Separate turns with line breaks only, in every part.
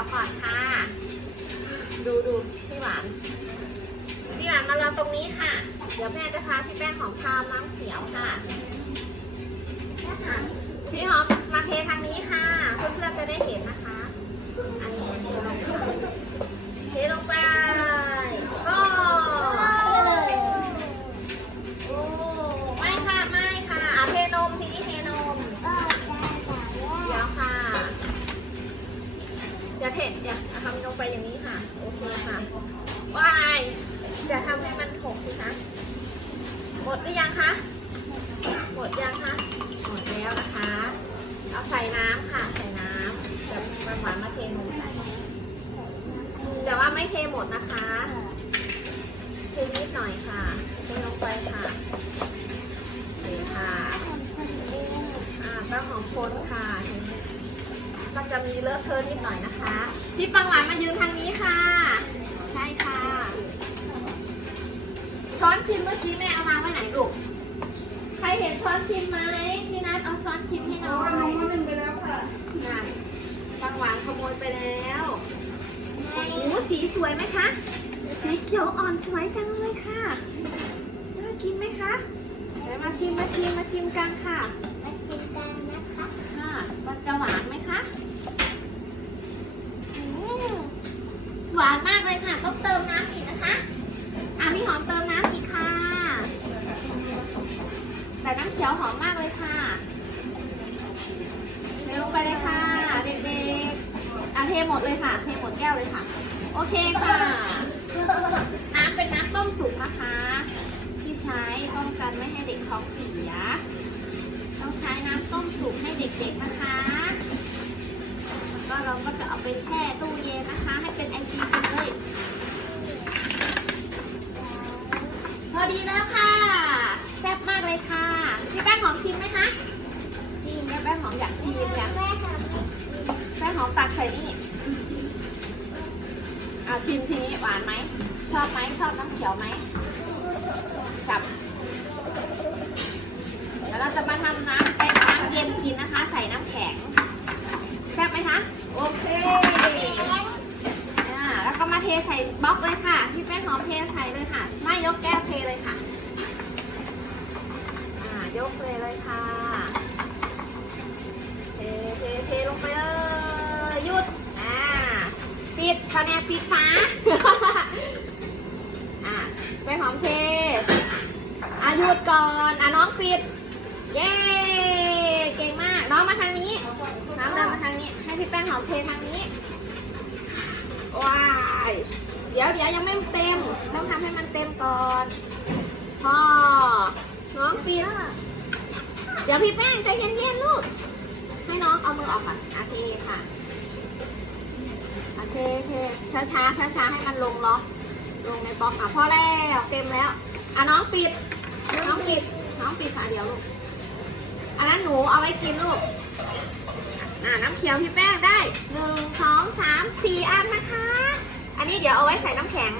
ยวก่อนค่ะ ดูดูพี่หวาน พี่หวานมารอตรงนี้ค่ะ เดี๋ยวแม่จะพาพี่แป้งของทามน้ำเขียวค่ะ อย่าเทอย่าทำลงไปอย่างนี้ค่ะ โอเคค่ะว้ายอย่าทำให้มันหกสิคะ หมดหรือยังคะ หมดยังคะ หมดแล้วนะคะ เอาใส่น้ำค่ะ ใส่น้ำแบบหวานมาเทนมใส่แต่ว่าไม่เทหมดนะคะ เทนิดหน่อยค่ะเทลงไปค่ะโอเคค่ะอ่าแป้งหอมคนค่ะ ก็จะมีเลอะเทอะนิดหน่อยนะคะ พี่ปังหวานมายืนทางนี้ค่ะ ใช่ค่ะ ช้อนชิมเมื่อกี้แม่เอามาไว้ไหนลูก ใครเห็นช้อนชิมไหมพี่นัทเอาช้อนชิมให้หน่อยน่ะปังหวานขโมยไปแล้วโอ้โหสีสวยไหมคะ สีเขียวอ่อนสวยจังเลยค่ะน่ากินไหมคะเดี๋ยวมาชิมมาชิมมาชิมกันค่ะค่ะ มันจะหวานไหมคะอืมหวานมากเลยค่ะ ต้องเติมน้ำอีกนะคะ อะพี่หอมเติมน้ำอีกค่ะ แต่น้ำเขียวหอมมากเลยค่ะเทลงไปเลยค่ะ เด็กๆอะเทหมดเลยค่ะ เทหมดแก้วเลยค่ะ โอเคค่ะ น้ำเป็นน้ำต้มสุกนะคะ ที่ใช้ป้องกันไม่ให้เด็กท้องเสีย ต้องใช้น้ำต้มสุกให้ เด็กๆนะคะแล้วก็เราก็จะเอาไปแช่ตู้เย็นนะคะ ให้เป็นไอติมเลย พอดีแล้วค่ะ แซ่บมากเลยค่ะ พี่แป้งหอมชิมไหมคะ ชิมเนี่ยแป้งหอมอยากชิมอยากแป้งหอมตักใส่นี่อะชิมทีนี้หวานไหม ชอบไหมชอบน้ำเขียวไหมจับ แล้วเราจะมาทำน้ำำเย็นกินนะคะ ใส่น้ำแข็งแซ่บไหมคะ โอเคอ่าแล้วก็มาเทใส่บล็อกเลยค่ะพี่แป้งหอมเทใส่เลยค่ะ ไม่ยกแก้วเทเลยค่ะอ่ายกเลยเลยค่ะ เทเทเทลงไปเลยหยุดอ่าปิดคะแนนปิดฝาอ่าแป้งหอมเทอะหยุดก่อนอะน้องปิด เย้เก่ง มาทางนี้ น้องเดินมาทางนี้ ให้พี่แป้งหอมเททางนี้ว้ายเดี๋ยวเดี๋ยวยังไม่เต็ม ต้องทำให้มันเต็มก่อนพอน้องปิดเดี๋ยวพี่แป้งใจเย็นๆลูก ให้น้องเอามือออกก่อนโอเทค่ะโอะเทเทช้าช้าช้าช้าๆให้มันลงล็อกลงในบล็อกอะพอแล้วเต็มแล้วอะน้องปิด น้องปิด น้องปิดฝาเดียวลูก อันนั้นหนูเอาไว้กินลูกอ่าน้ำเขียวพี่แป้งได้หนึ่งสองสามสี่อันนะคะ อันนี้เดี๋ยวเอาไว้ใส่น้ำแข็ง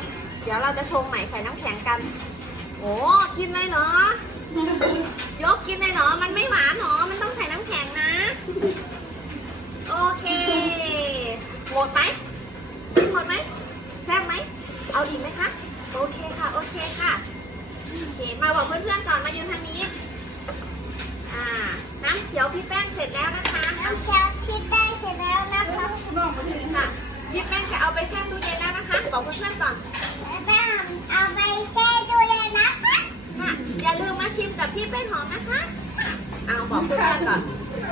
เดี๋ยวเราจะชงใหม่ใส่น้ำแข็งกัน โอ้กินเลยเนาะยกกินเลยเนาะมันไม่หวานเนาะมันต้องใส่น้ำแข็งนะ โอเคหมดไหมหมดไหมแซ่บไหมเอาอีกไหมคะ โอเคค่ะ โอเคค่ะโอเคมาบอกเพื่อนๆก่อนมายืนทางนี้ อ่า น้ำเขียวพี่แป้งเสร็จแล้วนะคะน้ำเขียวพี่แป้งเสร็จแล้วนะคะค่ะพี่แป้งจะเอาไปแช่ตู้เย็นแล้วนะคะ บอกเพื่อนๆก่อน
แม่เอาไปแช่ตู้เย็นนะคะ
ค่ะอย่าลืมมาชิมกับพี่แป้งหอมนะคะเอาบอกเพื่อนๆก่อน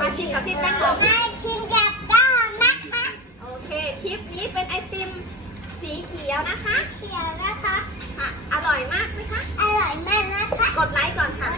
มาชิมกับพี่แป้งหอม
มาชิมกับด้านนะคะ
โอเค คลิปนี้เป็นไอติมสีเขียวนะคะ
เขียวนะคะ
ค่ะ อร่อยมากไหมคะ
อร่อยมากนะคะ
กดไลค์ก่อนค่ะ
กด